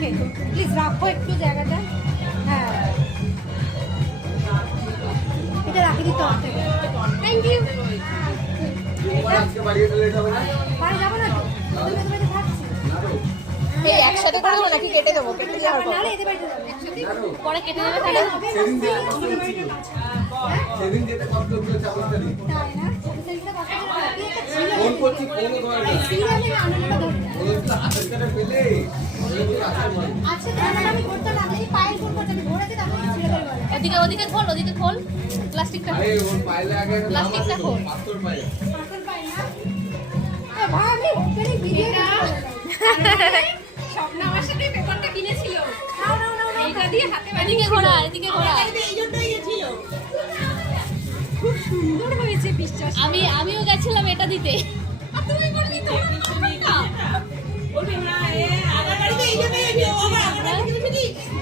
Okay please রাখো একটু জায়গাটা। হ্যাঁ এটা রাখি দিতে হবে। Thank you. বাড়ি যাবো না তো, তুমি তো থাকছি। এই একসাথে করে দেবো নাকি কেটে দেবো? কেটে যাওয়ার পর পরে কেটে দেবে তাহলে। সেদিন যেতে কত লোক চাপা দিই ফোন করছি ফোন ধরে না ওগুলো হাতের কাছে পেলে আচ্ছা তাহলে আমি করতে না আমি পাইল ফোন করতে আমি ঘোরাতে তাহলে ছেড়ে দেব। ওদিকে ওদিকে খোল, ওদিকে খোল, প্লাস্টিকটা আরে ওর পাইলে আগে প্লাস্টিকটা খোল। পাথর পাইলে পাগল পাই না এ ভাই আমি ওপেনে ভিডিও স্বপ্ন আমার সাথে পেপারটা কিনেছিল। না এইটা দিয়ে হাতে এদিকে ঘোরা, এদিকে ঘোরা। এই জন্যই গেছিল। খুব সুন্দর হয়েছে বিশ্বাস। আমিও গেছিলাম এটা দিতে। আর তুমি করবি তো?